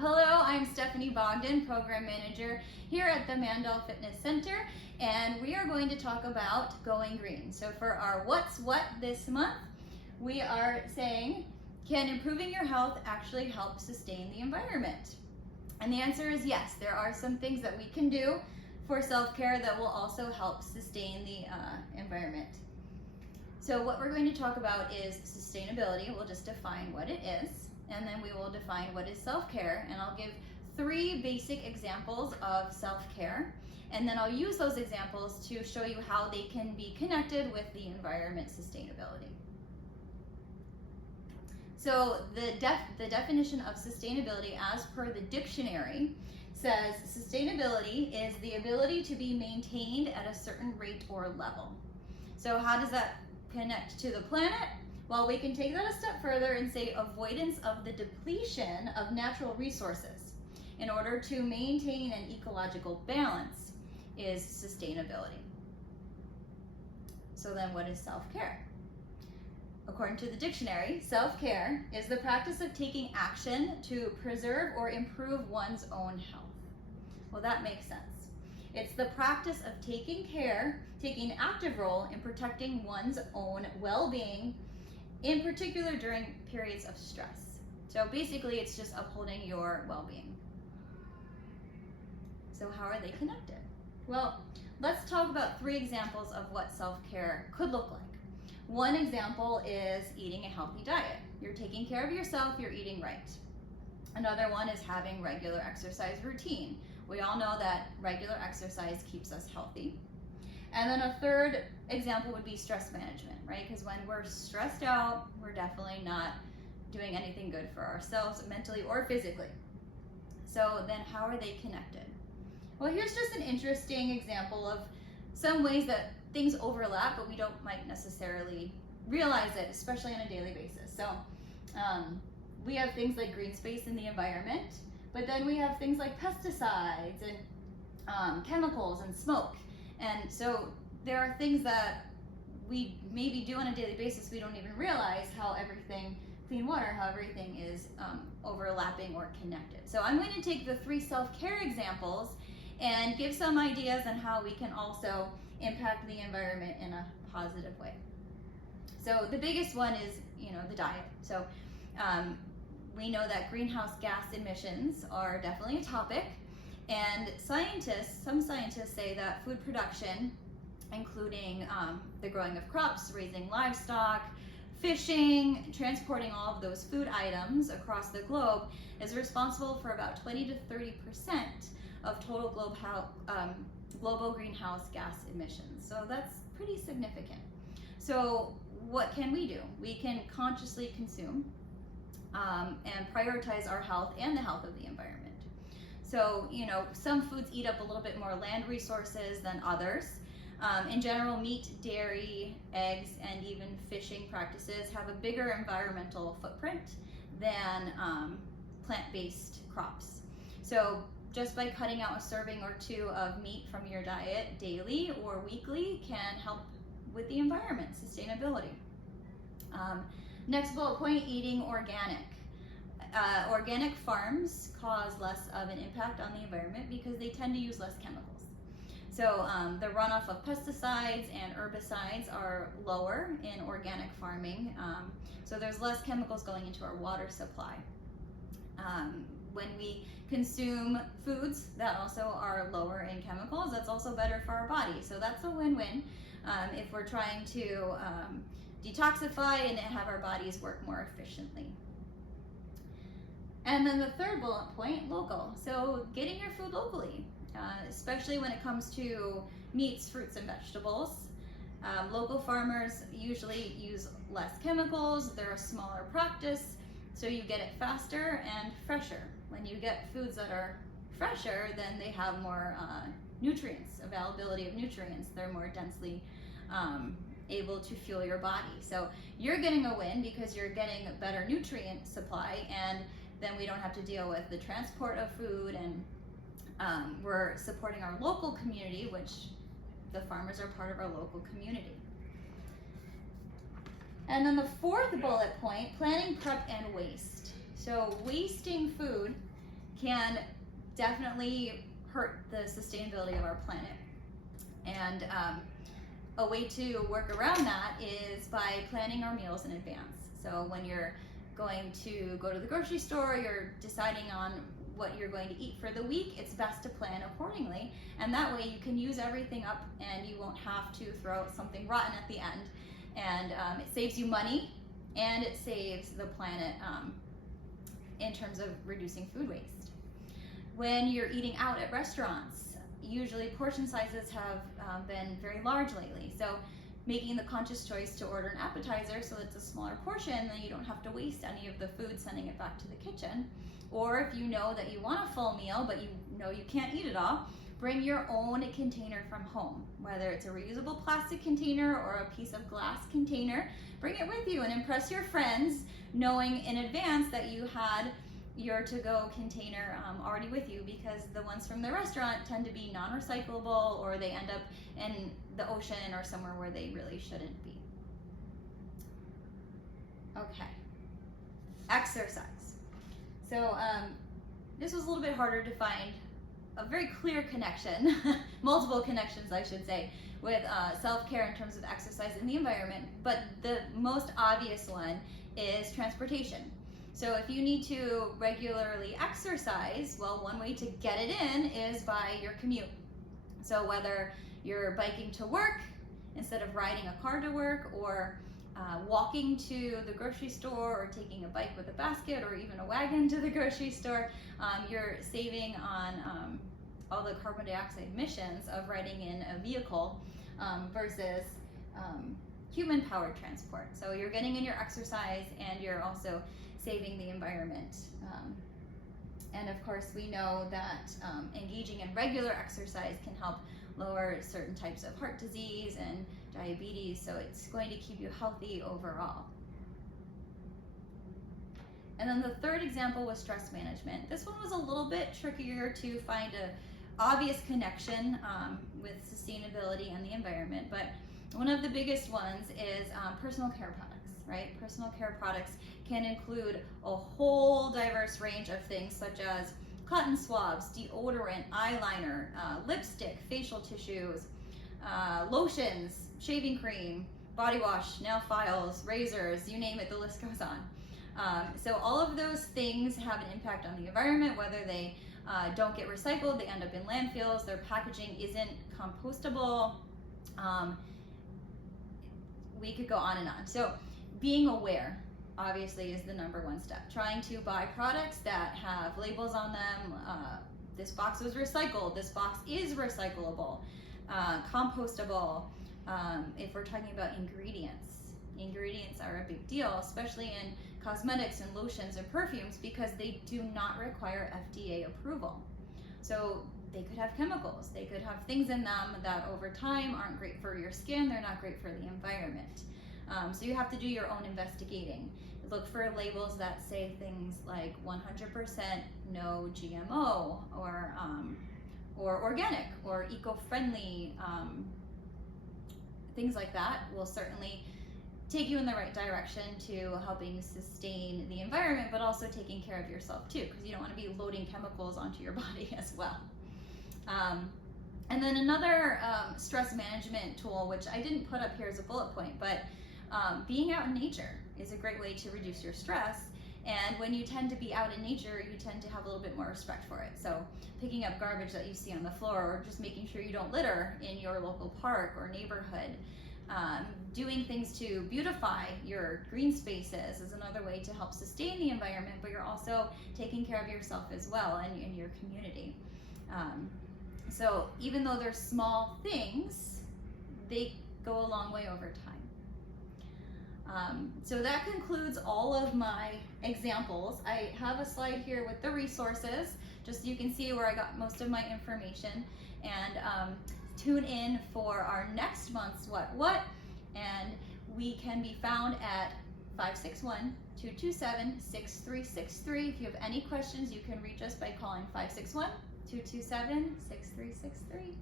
Hello, I'm Stephanie Bogdan, Program Manager here at the Mandel Fitness Center, and we are going to talk about going green. So for our What's What this month, we are saying, can improving your health actually help sustain the environment? And the answer is yes. There are some things that we can do for self-care that will also help sustain the environment. So what we're going to talk about is sustainability. We'll just define what it is, and then we will define what is self-care, and I'll give 3 basic examples of self-care, and then I'll use those examples to show you how they can be connected with the environment sustainability. So the definition of sustainability as per the dictionary says sustainability is the ability to be maintained at a certain rate or level. So how does that connect to the planet? Well, we can take that a step further and say avoidance of the depletion of natural resources in order to maintain an ecological balance is sustainability. So then what is self-care? According to the dictionary, self-care is the practice of taking action to preserve or improve one's own health. Well, that makes sense. It's the practice of taking an active role in protecting one's own well-being, in particular during periods of stress. So basically, it's just upholding your well-being. So how are they connected? Well, let's talk about 3 examples of what self-care could look like. One example is eating a healthy diet. You're taking care of yourself, you're eating right. Another one is having regular exercise routine. We all know that regular exercise keeps us healthy. And then a third example would be stress management, right? Because when we're stressed out, we're definitely not doing anything good for ourselves, mentally or physically. So then how are they connected? Well, here's just an interesting example of some ways that things overlap, but we might necessarily realize it, especially on a daily basis. So we have things like green space in the environment, but then we have things like pesticides and chemicals and smoke. And so there are things that we maybe do on a daily basis, we don't even realize how everything, clean water, how everything is overlapping or connected. So I'm going to take the 3 self-care examples and give some ideas on how we can also impact the environment in a positive way. So the biggest one is, the diet. So we know that greenhouse gas emissions are definitely a topic, and some scientists say that food production, including the growing of crops, raising livestock, fishing, transporting all of those food items across the globe, is responsible for about 20 to 30% of total global greenhouse gas emissions. So that's pretty significant. So what can we do? We can consciously consume and prioritize our health and the health of the environment. So, some foods eat up a little bit more land resources than others. In general, meat, dairy, eggs, and even fishing practices have a bigger environmental footprint than plant-based crops. So just by cutting out a serving or 2 of meat from your diet daily or weekly can help with the environment, sustainability. Next bullet point, eating organic. Organic farms cause less of an impact on the environment because they tend to use less chemicals. So the runoff of pesticides and herbicides are lower in organic farming, so there's less chemicals going into our water supply. When we consume foods that also are lower in chemicals, that's also better for our body. So that's a win-win if we're trying to detoxify and have our bodies work more efficiently. And then the third bullet point, local. So getting your food locally, especially when it comes to meats, fruits, and vegetables. Local farmers usually use less chemicals, they're a smaller practice, so you get it faster and fresher. When you get foods that are fresher, then they have more nutrients, availability of nutrients. They're more densely able to fuel your body. So you're getting a win because you're getting a better nutrient supply, and then we don't have to deal with the transport of food, and we're supporting our local community, which the farmers are part of our local community. And then the 4th bullet point, planning, prep, and waste. So wasting food can definitely hurt the sustainability of our planet. And a way to work around that is by planning our meals in advance. So when you're going to go to the grocery store, you're deciding on what you're going to eat for the week, it's best to plan accordingly. And that way you can use everything up and you won't have to throw out something rotten at the end. And it saves you money and it saves the planet in terms of reducing food waste. When you're eating out at restaurants, usually portion sizes have been very large lately. So making the conscious choice to order an appetizer so it's a smaller portion, then you don't have to waste any of the food sending it back to the kitchen. Or if you know that you want a full meal, but you know you can't eat it all, bring your own container from home. Whether it's a reusable plastic container or a piece of glass container, bring it with you and impress your friends, knowing in advance that you had your to-go container already with you, because the ones from the restaurant tend to be non-recyclable, or they end up in the ocean or somewhere where they really shouldn't be. Okay, exercise. So this was a little bit harder to find a very clear connection, multiple connections I should say, with self-care in terms of exercise and the environment, but the most obvious one is transportation. So if you need to regularly exercise, well, one way to get it in is by your commute. So whether you're biking to work instead of riding a car to work, or walking to the grocery store, or taking a bike with a basket or even a wagon to the grocery store, you're saving on all the carbon dioxide emissions of riding in a vehicle versus human-powered transport. So you're getting in your exercise and you're also saving the environment. And of course, we know that engaging in regular exercise can help lower certain types of heart disease and diabetes, so it's going to keep you healthy overall. And then the third example was stress management. This one was a little bit trickier to find an obvious connection with sustainability and the environment, but one of the biggest ones is personal care products, right? Personal care products can include a whole diverse range of things, such as cotton swabs, deodorant, eyeliner, lipstick, facial tissues, lotions, shaving cream, body wash, nail files, razors, you name it, the list goes on. So all of those things have an impact on the environment, whether they don't get recycled, they end up in landfills, their packaging isn't compostable. We could go on and on. So being aware, obviously, is the number one step. Trying to buy products that have labels on them. This box was recycled. This box is recyclable, compostable. If we're talking about ingredients, ingredients are a big deal, especially in cosmetics and lotions and perfumes, because they do not require FDA approval. So they could have chemicals. They could have things in them that over time aren't great for your skin. They're not great for the environment. So you have to do your own investigating. Look for labels that say things like 100% no GMO, or organic, or eco-friendly. Things like that will certainly take you in the right direction to helping sustain the environment, but also taking care of yourself too, because you don't want to be loading chemicals onto your body as well. And then another stress management tool, which I didn't put up here as a bullet point, but being out in nature is a great way to reduce your stress. And when you tend to be out in nature, you tend to have a little bit more respect for it. So picking up garbage that you see on the floor, or just making sure you don't litter in your local park or neighborhood. Doing things to beautify your green spaces is another way to help sustain the environment, but you're also taking care of yourself as well and in your community. So even though they're small things, they go a long way over time. So that concludes all of my examples. I have a slide here with the resources, just so you can see where I got most of my information. And tune in for our next month's What? And we can be found at 561-227-6363. If you have any questions, you can reach us by calling 561-227-6363.